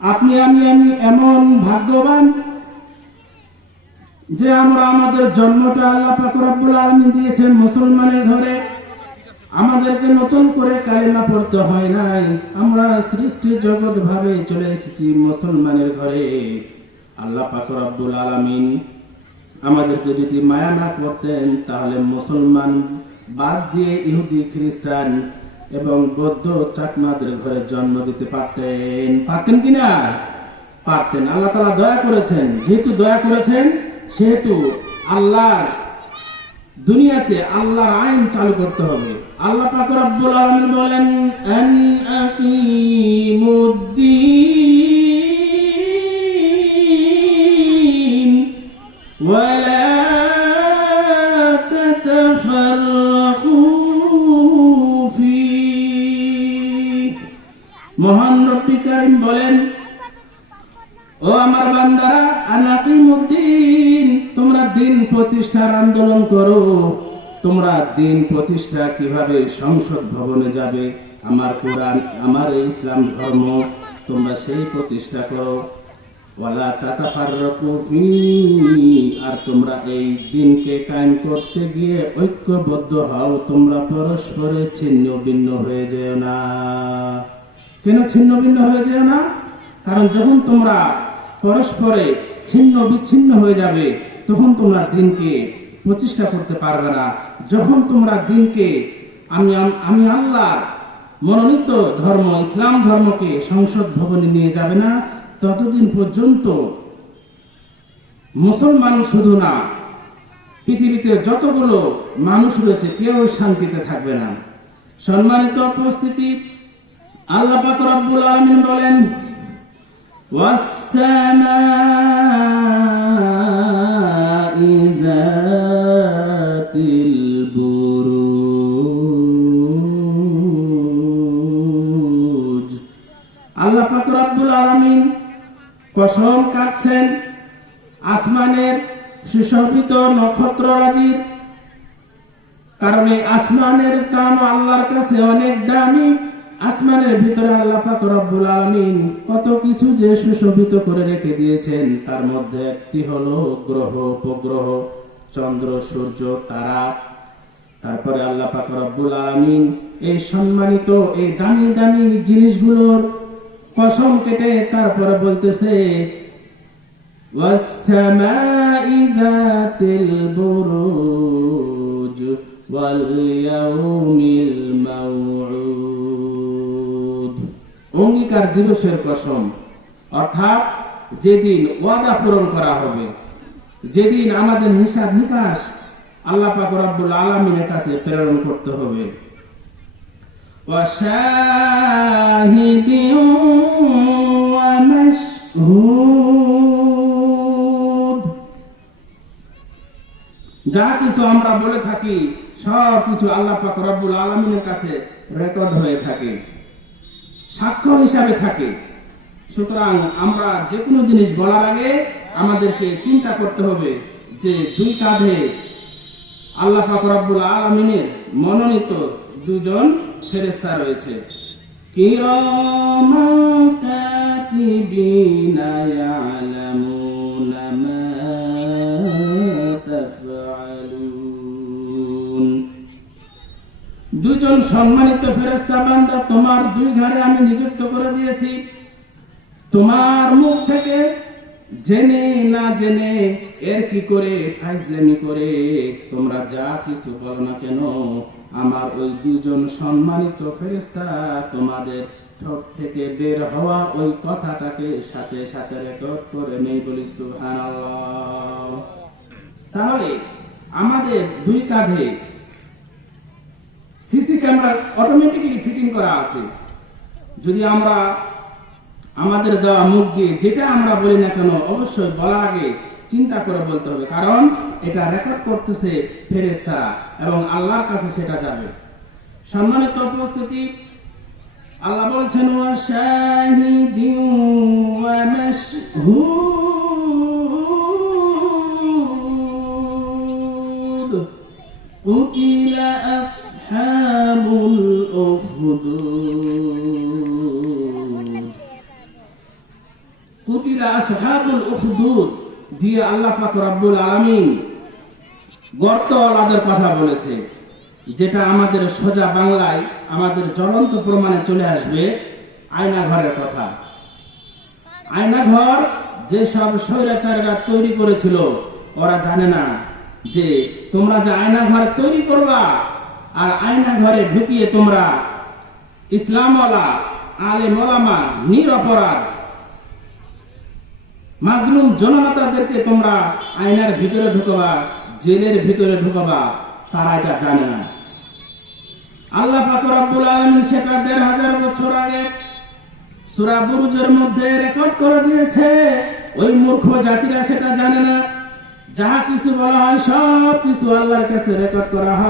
আপনি আমি এমন ভাগ্যবান যে আমরা আমাদের জন্মটা আল্লাহ পাক রব্বুল আলামিন দিয়েছেন মুসলমানের ঘরে। আমাদেরকে নতুন করে কালেমা পড়তে হয় নাই, আমরা সৃষ্টি জগৎ ভাবে চলে এসেছি মুসলমানের ঘরে। আল্লাহ পাক রব্বুল আলামিন আমাদেরকে যদি মায়া না করতেন তাহলে মুসলমান বাদ দিয়ে ইহুদি খ্রিস্টান এবং বৌদ্ধ চাকমাদের ঘরে জন্ম দিতে পারতেন কিনা? পারতেন। আল্লাহ তাআলা দয়া করেছেন, যেহেতু দয়া করেছেন সেহেতু আল্লাহ দুনিয়াতে আল্লাহর আইন চালু করতে হবে। আল্লাহ পাক রব্বুল আলামিন বলেন আন আকিমুদ্দিন ওয়া লা তাতাফাররাকু ফীহি। মহান রব্বুল কারীম বলেন, ও আমার বান্দারা, আন আকিমুদ্দিন, তোমরা দিন প্রতিষ্ঠার আন্দোলন করো। তোমরা দিন প্রতিষ্ঠা কিভাবে? সংসদ ভবনে যাবে, আমার কোরআন, আমার ইসলাম ধর্ম তোমরা সেই প্রতিষ্ঠা করো। ওয়ালা তাতাফাররাকু ফীহি, আর তোমরা এই দিনকে কায়েম করতে গিয়ে ঐক্যবদ্ধ হও, তোমরা পরস্পরে ছিন্ন ভিন্ন হয়ে যেও না। কেন ছিন্ন ভিন্ন হয়ে যেও না? কারণ যখন তোমরা পরস্পরে ছিন্ন বিচ্ছিন্ন হয়ে যাবে তখন তোমরা দিনকে প্রতিষ্ঠা করতে পারবে না। যখন তোমরা দিনকে আমি আল্লাহর মনোনীত ধর্ম ইসলাম ধর্মকে সংসদ ভবনে নিয়ে যাবে না, ততদিন পর্যন্ত মুসলমান শুধু না, পৃথিবীতে যতগুলো মানুষ রয়েছে কেউ শান্তিতে থাকবে না। সম্মানিত উপস্থিতি, আল্লাহ পাক রব্বুল আলামিন বলেন ওয়াস-সামাই যাতিল বুরুজ। আল্লাহ পাক রব্বুল আলামিন কসম কাটছেন আসমানের সুশোভিত নক্ষত্ররাজির, কারণ এই আসমানের দাম আল্লাহর কাছে অনেক দামি। আসমানের ভিতরে আল্লাহ পাক রব্বুল আলামিন কত কিছু যে সুশোভিত করে রেখে দিয়েছেন, তার মধ্যে একটি হলো গ্রহ, উপগ্রহ, চন্দ্র, সূর্য, তারা। তারপরে আল্লাহ পাক রব্বুল আলামিন এই সম্মানিত এই দামি দামি জিনিসগুলোর কসম কেটে তারপরে বলতেছে ওয়াস-সামাই যাতিল বুরুজ ওয়াল ইয়াউমিল মাউউদ। অঙ্গীকার দিবসের কসম, অর্থাৎ যেদিন ওয়াদা পূরণ করা হবে, যেদিন আমাদের হিসাব নিকাশ আল্লাহ পাক রব্বুল আলামিনের কাছে প্রেরণ করতে হবে। ওয়া শাহিদিন ওয়া মাশহুদ, যা কিছু আমরা বলে থাকি সব কিছু আল্লাহ পাক রব্বুল আলামিনের কাছে রেকর্ড হয়ে থাকে, সাক্ষ্য হিসাবে থাকে। সুতরাং আমরা যে কোনো জিনিস বলার আগে আমাদেরকে চিন্তা করতে হবে যে দুই কাঁধে আল্লাহ পাক রব্বুল আলামিনের মনোনীত দুজন ফেরেশতা রয়েছে। কিরামান কাতিবিনা ইয়ালামুনা মা তাফআলুন। দুজন সম্মানিত ফেরেশতা বান্দা তোমার দুই ঘরে আমি নিযুক্ত করে দিয়েছি। তোমার মুখ থেকে জেনে না জেনে এর কি করে ফাইজলামি করে তোমরা যা কিছু বলো না কেন, আমার ওই দুজন সম্মানিত ফেরেশতা তোমাদের ঠোঁট থেকে বের হওয়া ওই কথাটাকে সাথে সাথে রেকর্ড করে নেই। বলি সুবহানাল্লাহ। তাহলে আমাদের দুই কাঁধে সিসি ক্যামেরা অটোমেটিক্যালি ফিটিং করা আছে। যদি আমরা আমাদের দেওয়া মুখ দিয়ে যেটা আমরা বলি না কেন অবশ্যই বলার আগে চিন্তা করে বলতে হবে, কারণ এটা রেকর্ড করতেছে ফেরেশতা এবং আল্লাহর কাছে সেটা যাবে। সম্মানিত উপস্থিতি, আল্লাহ বলছেন ওয়া শাহিদিন ওয়া মাশহুদ উকিলা আসহাবুল উখদুদ কুতিলা আসহাবুল উখদুদ দিয়ে আল্লাহ পাক রব্বুল আলামিন গর্তওয়ালাদের কথা বলেছে, যেটা আমাদের সোজা বাংলায় আমাদের জ্বলন্ত প্রমাণে চলে আসবে আয়না ঘরের কথা। আয়না ঘর যে সব স্বৈরাচারীরা তৈরি করেছিল, ওরা জানে না যে তোমরা যে আয়না ঘর তৈরি করবা আর আয়না ঘরে ঢুকিয়ে তোমরা ইসলামওয়ালা আলেম ওলামা নিরপরাধ মাজলুম জনতাদেরকে তোমরা আয়নার ভিতরে ঢুকবা, জেলের ভিতরে ঢুকবা, তারা এটা জানে না। আল্লাহ পাক রব্বুল আলামিন সেটা ১৫০০ বছর আগে সূরা বুরুজের মধ্যে রেকর্ড করে দিয়েছে। ওই মূর্খ জাতিরা সেটা জানে না। যাহা কিছু বলা হয় সব কিছু আল্লাহর কাছে রেকর্ড করা হয়।